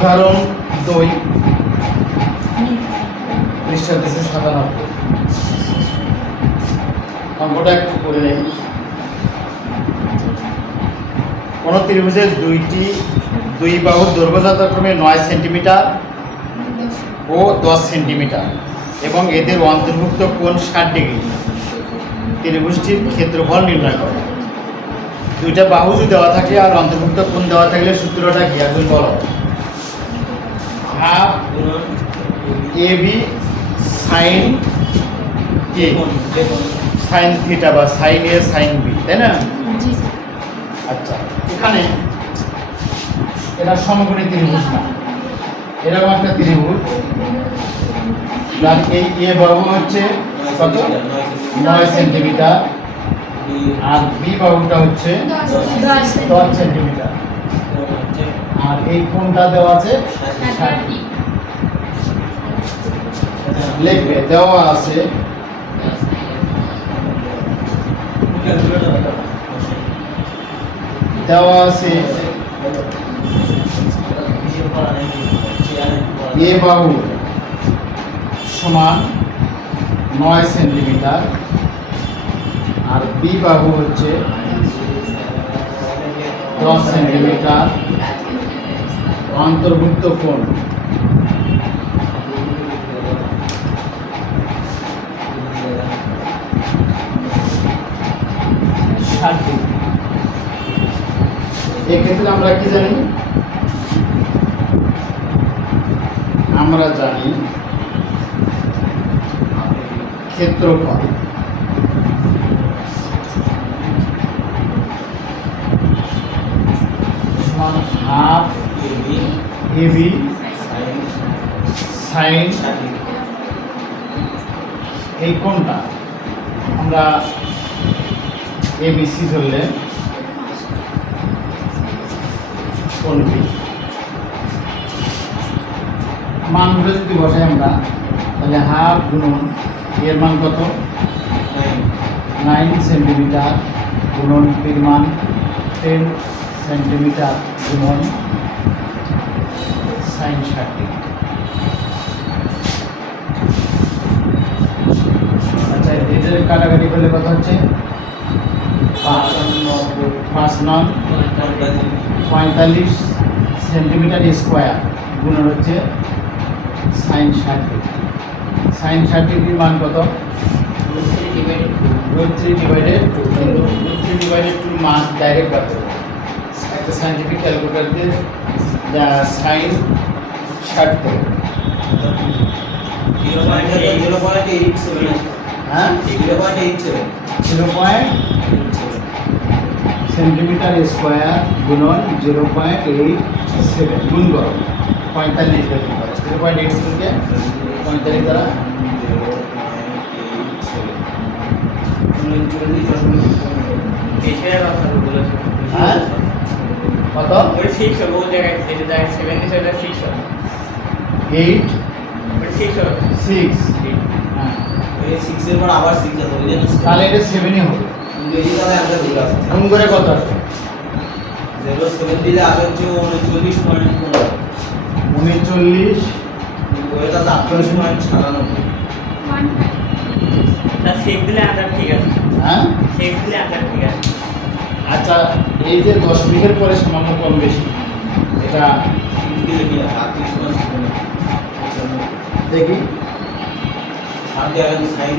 উদাহরণ 2 পৃষ্ঠা 297 অঙ্কটা একটু করে নেই। কোন ত্রিভুজের দুই বাহুর দৈর্ঘ্য যথাক্রমে 9 সেন্টিমিটার ও 10 সেন্টিমিটার এবং এদের অন্তর্ভুক্ত কোণ 60 ডিগ্রি। ত্রিভুজটির ক্ষেত্রফল নির্ণয় করে। দুইটা বাহু যদি দেওয়া থাকে আর অন্তর্ভুক্ত কোণ দেওয়া থাকলে সূত্রটা কি এখন বলো? Half A B sign A sine theta বা সাইন এ সাইন বি, তাই না? আচ্ছা, এখানে এটা সমকোণী ত্রিভুজ না, এরকম একটা ত্রিভুজ যার এই এ বাহু হচ্ছে কত 9 সেন্টিমিটার আর বি বাহুটা হচ্ছে 10 সেন্টিমিটার আর এই কোণটা দেওয়া আছে 60। লিখবে দেওয়া আছে এ বাহু সমান 9 সেন্টিমিটার আর বি বাহু হচ্ছে 10 সেন্টিমিটার, অন্তর্ভুক্ত কোণ 60 ডিগ্রি। এক্ষেত্রে আমরা কি জানি? আমরা জানি ক্ষেত্রফল সমান হাফ এ বি সাইন এই কোণটা আমরা এবিসি ধরলে কোণ বি। মানগুলো যদি বসাই আমরা তাহলে হাফ গুণন এর মান কত 9 সেন্টিমিটার গুণন বির মান 10 সেন্টিমিটার গুণন সাইন 60। আচ্ছা, এদের কাটাকাটি করলে কত হচ্ছে 5 নং 45 সেন্টিমিটার স্কোয়ার গুণন হচ্ছে সাইন 60। সাইন 60 ডিগ্রির মান কত √3 ডিভাইডেড 2। কিন্তু √3 ডিভাইডেড 2 মান ডাইরেক্ট বার করব একটা সাইন্টিফিক ক্যালকুলেটর দিয়ে সাইন 60 থেকে 0.87 হ্যাঁ 0.87 0. সেন্টিমিটার স্কোয়ার গুণন 0.87 গুণ করো 45 দেখতে পারে 0.87 কে 45 দ্বারা 0.87 হ্যাঁ কত 8 6 হ্যাঁ এর পর আবার 6 আছে ওই জন্য তাহলে এটা 7ই হবে। কিন্তু এই তাহলে আমরা ভুল আছে গুণ করে কত আসবে 0.7 দিলে আগে হচ্ছে 39.15 39 ওইটা 38.97 তা শেপ দিলে আটা ঠিক আছে হ্যাঁ শেপ দিলে আটা ঠিক আছে। আচ্ছা, এই যে দশমিকের পরে সামান্য কম বেশি এটা দিলে কি 38.97 দেখি সাথে আগে সাইন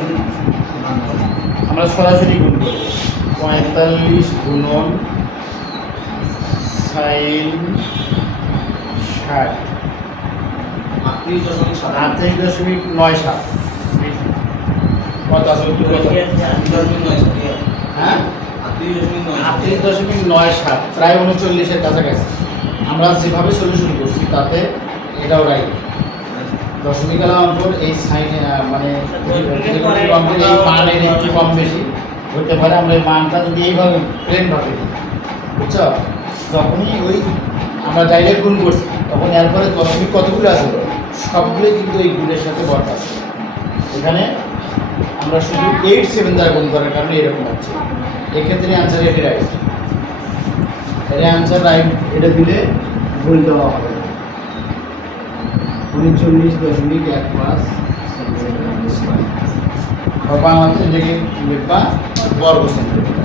আমরা সরাসরি গুণ করি 45 গুণন সাইন 60 38.97 কত আসলে তুই কত হ্যাঁ 38.97 প্রায় 39 এর কাছাকাছি। আমরা যেভাবে সলিউশন করছি তাতে এটাও রাইট। দশমিক অঙ্কর এই সাইন মানে অঙ্কের এই মানের একটু কম বেশি হতে পারে। আমরা এই মানটা যদি এইভাবে প্লেনভাবে দিই বুঝছো, যখনই ওই আমরা ডাইরেক্ট গুণ করছি তখন এরপরে দশমিক কতগুলো আছে সবগুলোই কিন্তু এই গুণের সাথে বর্তা আছে। এখানে আমরা শুধু 8-7 দ্বারা গুণ করার কারণে এরকম হচ্ছে। এক্ষেত্রে অ্যান্সার এটি রাইট, এটা অ্যান্সার রাইট। এটা দিলে ভুল দেওয়া হবে। 39.15 বাংলাদেশ লিখবা বর্গ সেন্টিমিটার।